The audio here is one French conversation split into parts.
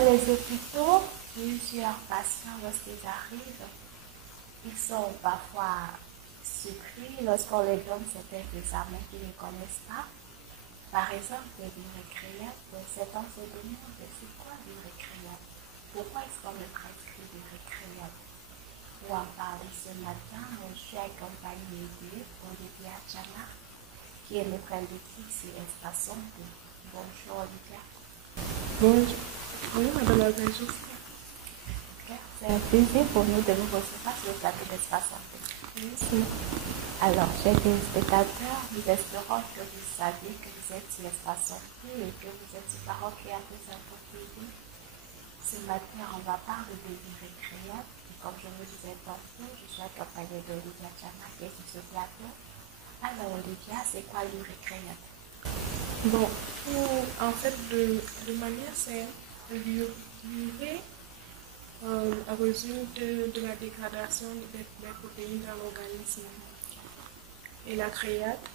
Dans les hôpitaux, plusieurs patients, lorsqu'ils arrivent, ils sont parfois surpris lorsqu'on leur donne certains examens qu'ils ne connaissent pas. Par exemple, l'urée créate, certains se demandent c'est quoi l'urée créate? Pourquoi est-ce qu'on me prescrit l'urée créate? Pour en parler ce matin, je suis accompagnée d'Olivia Chana, qui est maître d'éthique et espace santé. Bonjour Olivia. Bonjour. Bonjour Madame Alberto. C'est un plaisir pour nous de vous recevoir sur le plateau d'Espace Santé. Merci. Alors, chers téléspectateurs, nous espérons que vous savez que vous êtes sur Espace Santé et que vous êtes sur Parole Créatrice Info-TV. Ce matin, on va parler de l'urée créate. Et comme je vous disais tantôt, je suis accompagnée d'Olivia Chana qui est sur ce plateau. Alors, Olivia, c'est quoi l'urée créate? Bon, en fait, de manière simple, l'urée résulte de la dégradation des protéines dans l'organisme. Et la créate,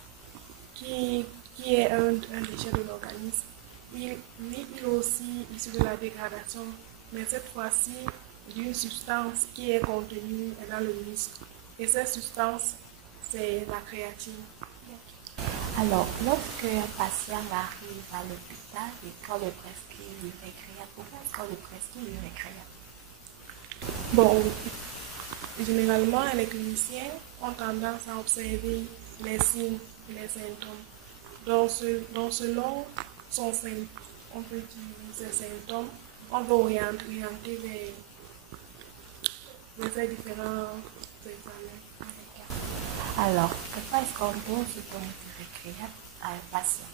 qui est un déchet de l'organisme, il est aussi issu de la dégradation, mais cette fois-ci d'une substance qui est contenue dans le muscle. Et cette substance, c'est la créatine. Alors, lorsque un patient arrive à l'hôpital et qu'on le prescrit l'urée créate, pourquoi est-ce qu'on le prescrit l'urée créate? Bon, généralement, les cliniciens ont tendance à observer les signes et les symptômes. Donc selon on peut utiliser ces symptômes, on va orienter vers ces différents examens. Alors, pourquoi est-ce qu'on dose donc l'urée créate à un patient?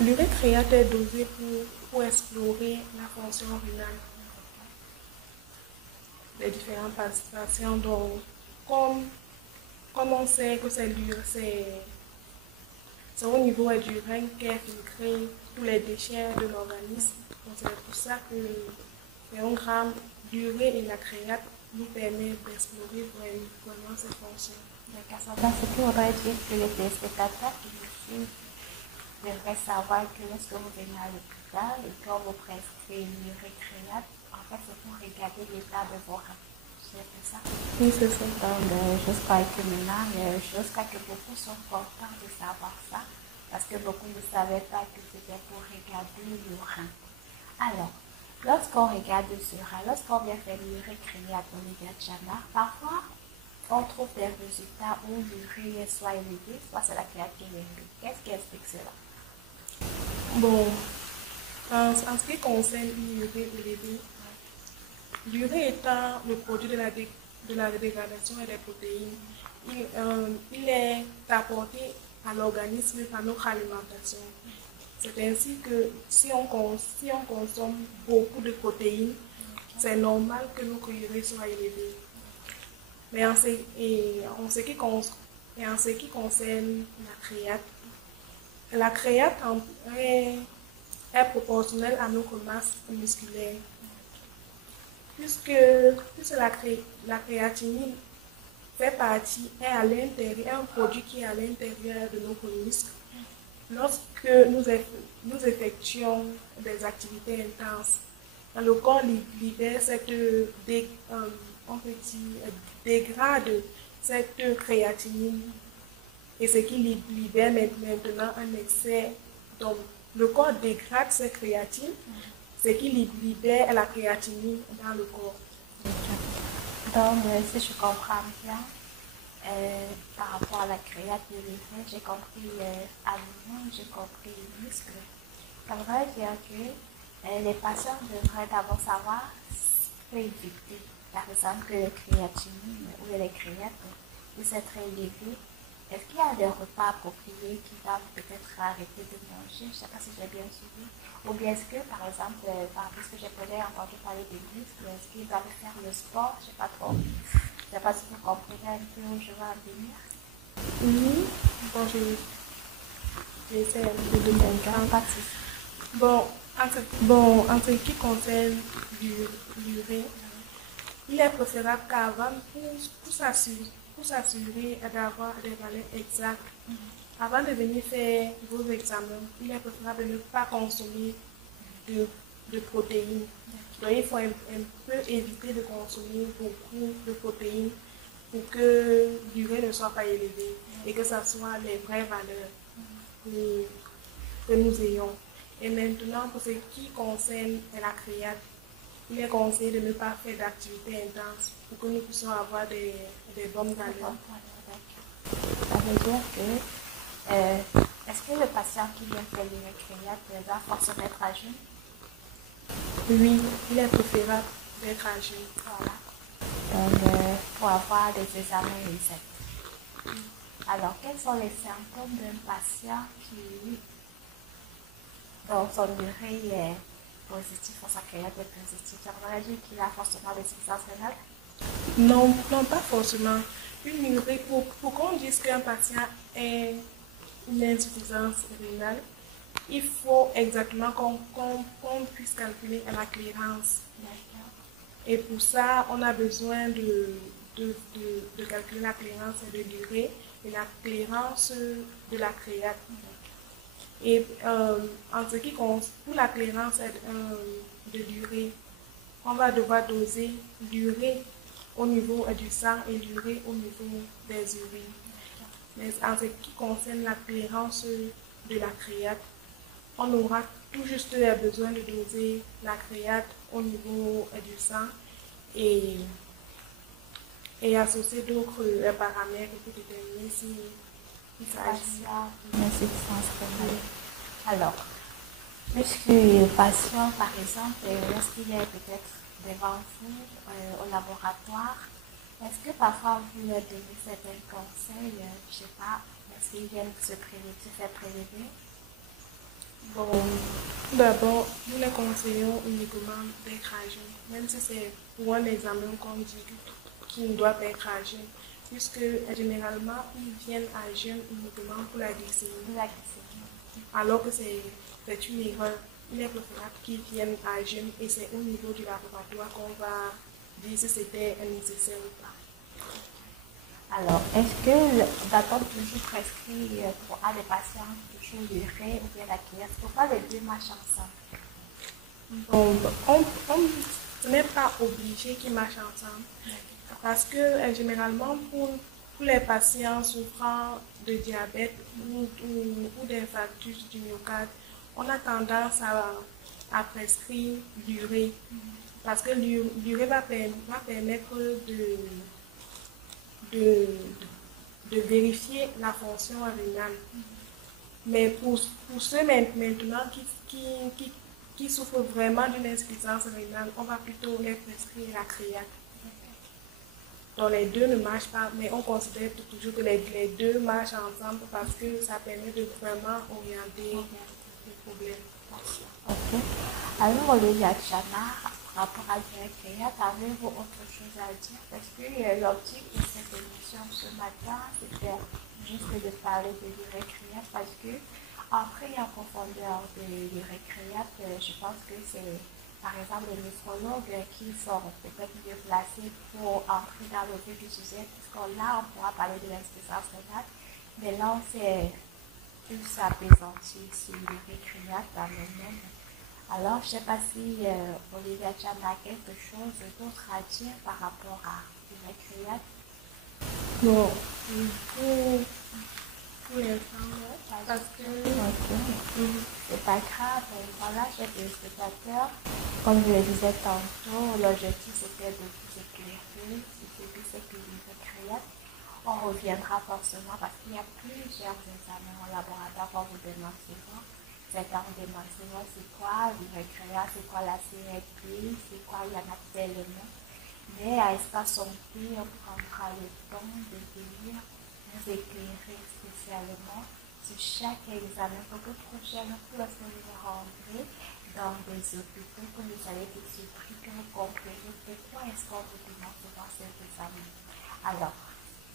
L'urée créate est dosée pour explorer la fonction rénale des différents patients. Donc, comme on sait que c'est au niveau du rein qu'est filtré tous les déchets de l'organisme. C'est pour ça que les 1 gramme d'urée et la créate nous permet d'explorer vraiment ces fonctions. D'accord, dans ce qui voudrait dire que les téléspectateurs qui nous suivent devraient savoir que lorsque vous venez à l'hôpital et qu'on vous prescrit l'urée créate, en fait, c'est pour regarder l'état de vos reins. C'est ça? Oui, c'est ça. Donc, je crois que maintenant, je crois que beaucoup sont contents de savoir ça, parce que beaucoup ne savaient pas que c'était pour regarder le rein. Alors, lorsqu'on regarde ce rein, lorsqu'on vient faire l'urée créate dans les Chana, parfois, on trouve des résultats où l'urée est soit élevée, soit c'est la créatine élevée. Qu'est-ce qui explique cela? Bon, en ce qui concerne l'urée élevée, l'urée étant le produit de la dégradation et des protéines, il est apporté à l'organisme par notre alimentation. C'est ainsi que si on consomme beaucoup de protéines, c'est normal que notre urée soit élevée. Mais en ce qui concerne la créate est proportionnelle à notre masse musculaire. Puisque la créatinine est à l'intérieur, un produit qui est à l'intérieur de notre muscle. Lorsque nous effectuons des activités intenses, le corps libère dégrade cette créatinine et ce qui libère maintenant un excès. Donc, le corps dégrade cette créatine, ce qui libère la créatinine dans le corps. Donc, si je comprends bien, par rapport à la créatinine, j'ai compris aliment, j'ai compris muscle. Ça veut dire que les patients devraient d'abord savoir ce qu'il faut éviter. Par exemple, les créatinines ou les créates, puissent être élevées. Est-ce qu'il y a des repas appropriés qui doivent peut-être arrêter de manger? Je ne sais pas si j'ai bien suivi. Ou bien est-ce que, par exemple, puisque j'ai peut-être entendu parler des muscles, est-ce qu'ils doivent faire le sport? Je ne sais pas trop. Je ne sais pas si vous comprenez un peu où je vais en venir. Oui, bon, j'essaie de D'accord, pas de souci. Bon, en ce qui concerne l'urée, il est préférable qu'avant, pour s'assurer d'avoir des valeurs exactes, avant de venir faire vos examens, il est préférable de ne pas consommer de de protéines. Donc, il faut un peu éviter de consommer beaucoup de protéines pour que l'urée ne soit pas élevée et que ce soit les vraies valeurs que nous ayons. Et maintenant, pour ce qui concerne la créate, il est conseillé de ne pas faire d'activité intense pour que nous puissions avoir des bonnes valeurs. Ça veut dire que, est-ce que le patient qui vient faire l'urée créate doit forcément être à jeun? Oui, il est préférable d'être à jeun. Voilà. Donc, pour avoir des examens exacts. Alors, quels sont les symptômes d'un patient dont son urée est positive, sa créate est positive? Ça voudrait dire qu'il a forcément l'insuffisance rénale? Non, non, pas forcément. Une urée, pour qu'on dise qu'un patient a une insuffisance rénale, il faut exactement qu'on puisse calculer la clairance. Et pour ça, on a besoin de calculer la clairance de l'urée et la clairance de la créate. Et en ce qui compte, pour la clairance de l'urée, on va devoir doser l'urée au niveau du sang et l'urée au niveau des urines. Mais en ce qui concerne la clairance de la créate, on aura tout juste besoin de doser la créate au niveau du sang et associer d'autres paramètres pour déterminer si il s'agit d'une insuffisance rénale. Alors, puisque le patient, par exemple, lorsqu'il est peut-être devant vous au laboratoire, est-ce que parfois vous leur donnez certains conseils, je ne sais pas, est-ce qu'ils viennent se faire prélever? Bon, d'abord, nous les conseillons uniquement d'être à jeun, même si c'est pour un examen qu'on dit qu'ils doivent être à jeun, puisque généralement, ils viennent à jeun uniquement pour la glycémie. Alors que c'est une erreur. Il est préférable qu'ils viennent à jeun et c'est au niveau du laboratoire qu'on va dire si c'était nécessaire ou pas. Alors, est-ce que va-t-on toujours prescrire à des patients toujours l'urée ou bien la créate? Pourquoi les deux marchent ensemble? Bon, ce n'est pas obligé qu'ils marchent ensemble. Parce que généralement, pour les patients souffrant de diabète ou d'infarctus du myocarde, on a tendance à prescrire l'urée. Parce que l'urée va permettre de vérifier la fonction rénale. Mais pour ceux maintenant qui souffrent vraiment d'une insuffisance rénale, on va plutôt les prescrire la créate. Donc les deux ne marchent pas, mais on considère toujours que les deux marchent ensemble parce que ça permet de vraiment orienter le problème. Ok. Alors, Olivia Chana, par rapport à l'urée créate, avez-vous autre chose à dire? Parce que l'optique de cette émission ce matin, c'était juste de parler de l'urée créate parce que entrer en profondeur de l'urée créate, je pense que c'est par exemple les néphrologues qui sont peut-être mieux placés pour entrer dans le vif du sujet, puisque là on pourra parler de l'insuffisance rénale, mais là on s'est plus apaisanti sur l'urée créate dans le même. Alors, je ne sais pas si Olivia Chan a quelque chose d'autre à dire par rapport à l'urée créate. Non, pour l'instant, non, parce que c'est pas grave. Voilà, chers téléspectateurs, comme je le disais tantôt, l'objectif c'était de vous éclairer sur ce que c'est que l'urée créate. On reviendra forcément parce qu'il y a plusieurs examens au laboratoire qu'on vous demande souvent. Certains vous demandent souvent c'est quoi l'urée créate, c'est quoi la CRP, c'est quoi, il y en a tellement. Mais à Espace Santé, on prendra le temps de venir nous éclairer spécialement sur chaque examen pour que prochainement, lorsque vous vous rendrez dans des hôpitaux, que vous allez être surpris, que vous compreniez pourquoi est-ce qu'on vous demande souvent cet examen. Alors,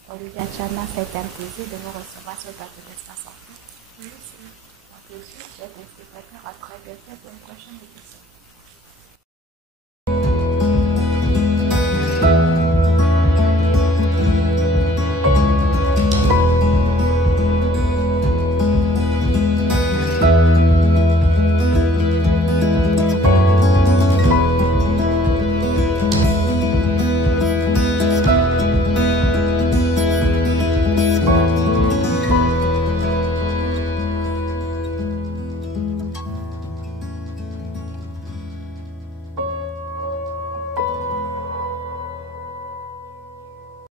Olivia Chana, c'est un plaisir de vous recevoir sur le plateau d'Espace Santé. merci. Donc, je suis chef d'inspecteur à très bientôt pour une prochaine édition.